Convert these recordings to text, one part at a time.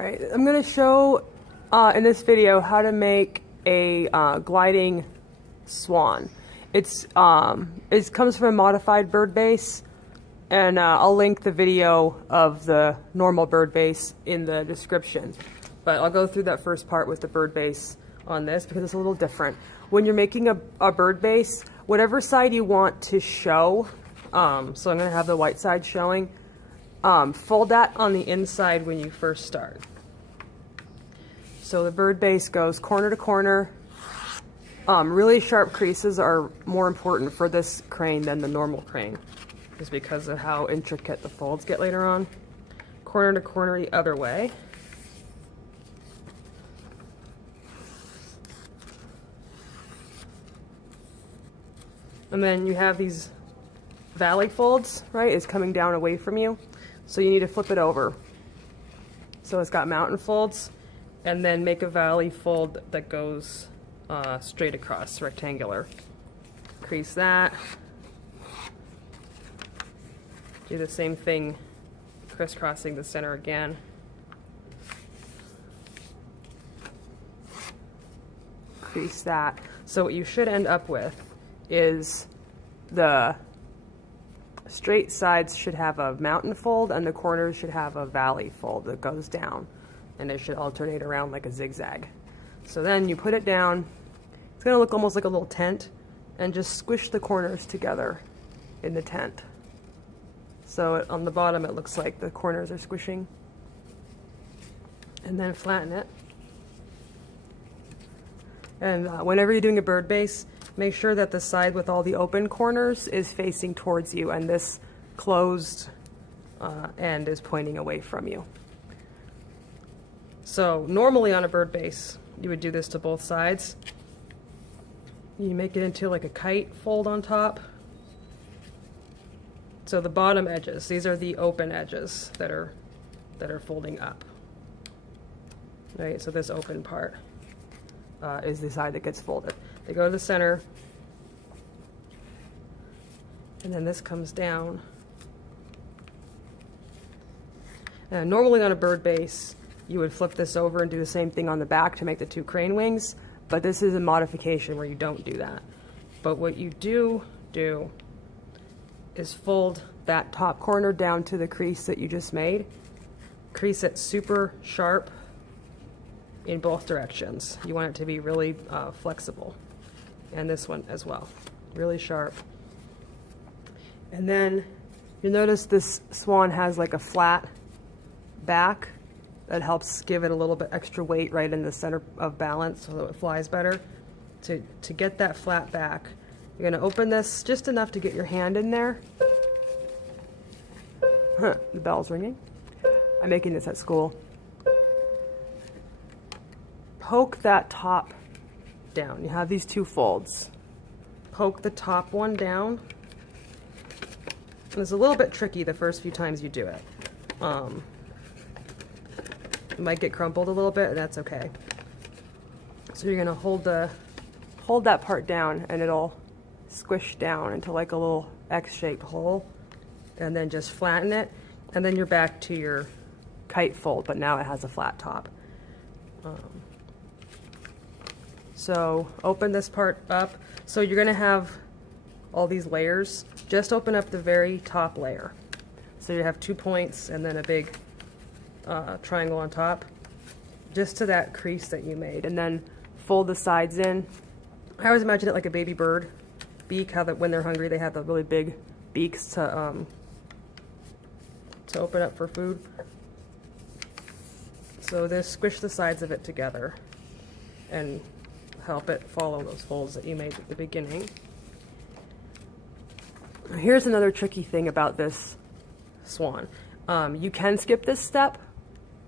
Alright, I'm going to show in this video how to make a gliding swan. It comes from a modified bird base, and I'll link the video of the normal bird base in the description. But I'll go through that first part with the bird base on this because it's a little different. When you're making a bird base, whatever side you want to show, so I'm going to have the white side showing, fold that on the inside when you first start. So the bird base goes corner to corner. Really sharp creases are more important for this crane than the normal crane, just because of how intricate the folds get later on. Corner to corner the other way. And then you have these valley folds, right? It's coming down away from you. So you need to flip it over. So it's got mountain folds, and then make a valley fold that goes straight across, rectangular. Crease that. Do the same thing, crisscrossing the center again. Crease that. So what you should end up with is the straight sides should have a mountain fold and the corners should have a valley fold that goes down, and it should alternate around like a zigzag. So then you put it down. It's going to look almost like a little tent, and just squish the corners together in the tent. So on the bottom it looks like the corners are squishing. And then flatten it. And whenever you're doing a bird base, make sure that the side with all the open corners is facing towards you, and this closed end is pointing away from you. So normally on a bird base, you would do this to both sides. You make it into like a kite fold on top. So the bottom edges, these are the open edges that are folding up. Right, so this open part is the side that gets folded. They go to the center, and then this comes down. And normally on a bird base, you would flip this over and do the same thing on the back to make the two crane wings, but this is a modification where you don't do that. But what you do is fold that top corner down to the crease that you just made. Crease it super sharp in both directions. You want it to be really flexible. And this one as well, really sharp. And then you'll notice this swan has like a flat back that helps give it a little bit extra weight right in the center of balance so that it flies better. To get that flat back, you're going to open this just enough to get your hand in there. The bell's ringing. I'm making this at school. Poke that top down. You have these two folds. Poke the top one down. And it's a little bit tricky the first few times you do it. It might get crumpled a little bit, and that's okay. So you're gonna hold that part down, and it'll squish down into like a little X-shaped hole, and then just flatten it, and then you're back to your kite fold, but now it has a flat top. So open this part up. So you're gonna have all these layers. Just open up the very top layer. So you have 2 points and then a big triangle on top, just to that crease that you made, and then fold the sides in. I always imagine it like a baby bird beak, how that when they're hungry they have the really big beaks to open up for food. So this, squish the sides of it together and help it follow those folds that you made at the beginning. Here's another tricky thing about this swan. You can skip this step,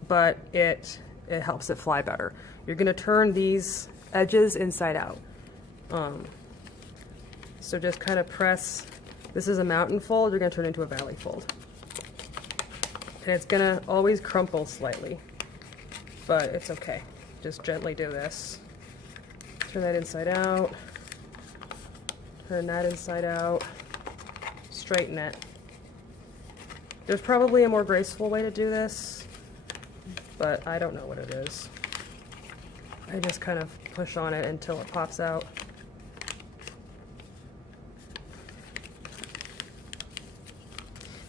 but it helps it fly better. You're going to turn these edges inside out. So just kind of press. This is a mountain fold. You're going to turn it into a valley fold. And it's going to always crumple slightly, but it's okay. Just gently do this. Turn that inside out. Turn that inside out. Straighten it. There's probably a more graceful way to do this, but I don't know what it is. I just kind of push on it until it pops out.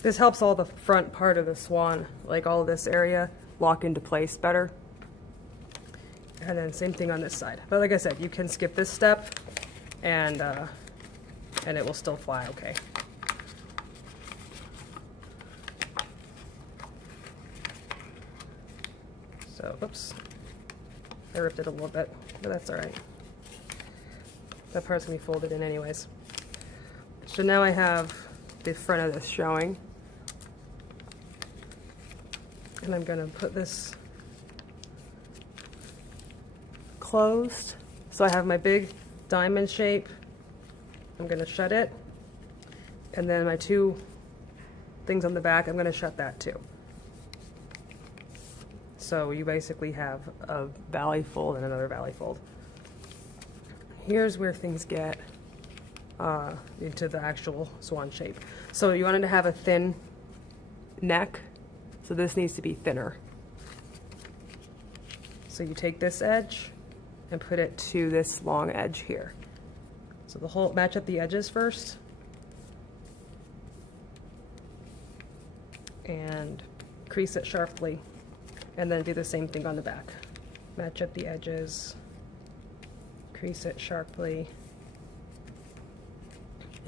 This helps all the front part of the swan, like all of this area, lock into place better. And then same thing on this side. But like I said, you can skip this step and it will still fly okay. So, oops, I ripped it a little bit, but that's all right. That part's gonna be folded in anyways. So now I have the front of this showing. And I'm gonna put this closed. So I have my big diamond shape. I'm gonna shut it. And then my two things on the back, I'm gonna shut that too. So you basically have a valley fold and another valley fold. Here's where things get into the actual swan shape. So you wanted to have a thin neck. So this needs to be thinner. So you take this edge and put it to this long edge here. So the whole, match up the edges first. And crease it sharply. And then do the same thing on the back. Match up the edges, crease it sharply.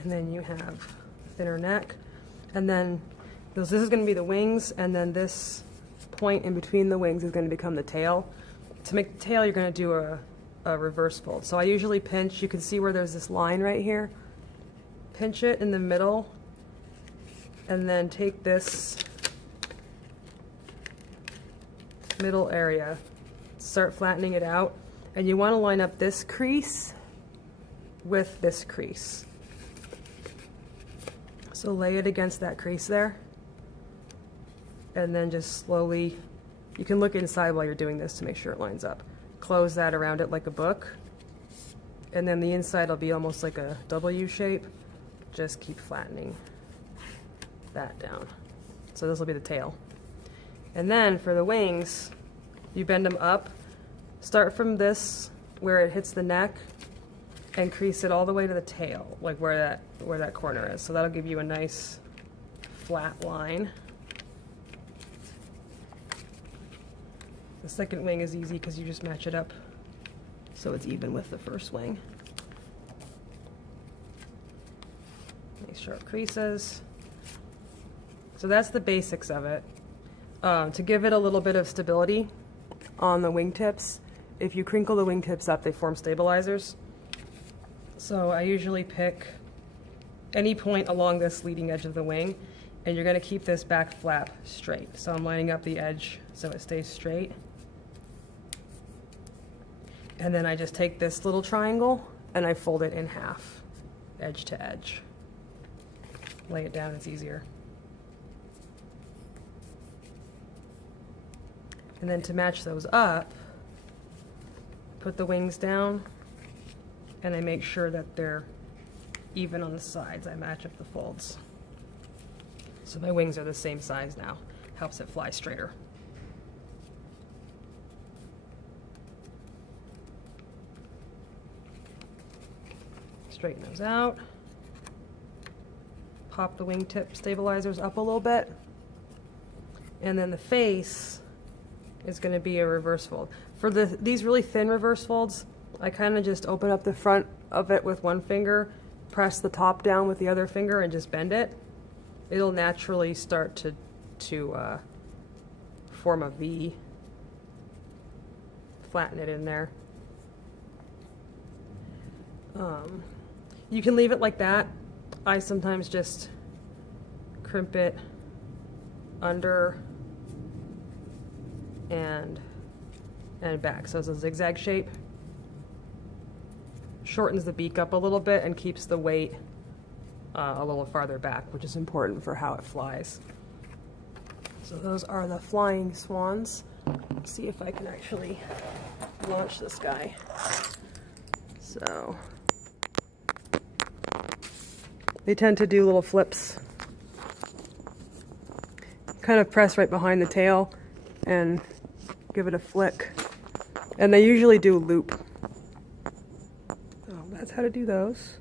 And then you have a thinner neck. And then this is going to be the wings, and then this point in between the wings is going to become the tail. To make the tail, you're going to do a reverse fold. So I usually pinch, you can see where there's this line right here. Pinch it in the middle, and then take this middle area, start flattening it out, and you want to line up this crease with this crease. So lay it against that crease there. And then just slowly, you can look inside while you're doing this to make sure it lines up. Close that around it like a book. And then the inside will be almost like a W shape. Just keep flattening that down. So this will be the tail. And then for the wings, you bend them up. Start from this, where it hits the neck, and crease it all the way to the tail, like where that corner is. So that'll give you a nice flat line. The second wing is easy because you just match it up so it's even with the first wing. Nice sharp creases. So that's the basics of it. To give it a little bit of stability on the wingtips, if you crinkle the wingtips up, they form stabilizers. So I usually pick any point along this leading edge of the wing, and you're going to keep this back flap straight. So I'm lining up the edge so it stays straight. And then I just take this little triangle and I fold it in half, edge to edge. Lay it down, it's easier. And then to match those up, put the wings down, and I make sure that they're even on the sides. I match up the folds. So my wings are the same size now. Helps it fly straighter. Straighten those out. Pop the wingtip stabilizers up a little bit. And then the face is going to be a reverse fold. For these really thin reverse folds, I kind of just open up the front of it with one finger, press the top down with the other finger, and just bend it. It'll naturally start to form a V. Flatten it in there. You can leave it like that. I sometimes just crimp it under and back. So it's a zigzag shape. Shortens the beak up a little bit and keeps the weight a little farther back, which is important for how it flies. So those are the flying swans. Let's see if I can actually launch this guy. So they tend to do little flips. Kind of press right behind the tail and give it a flick. And they usually do loop. So that's how to do those.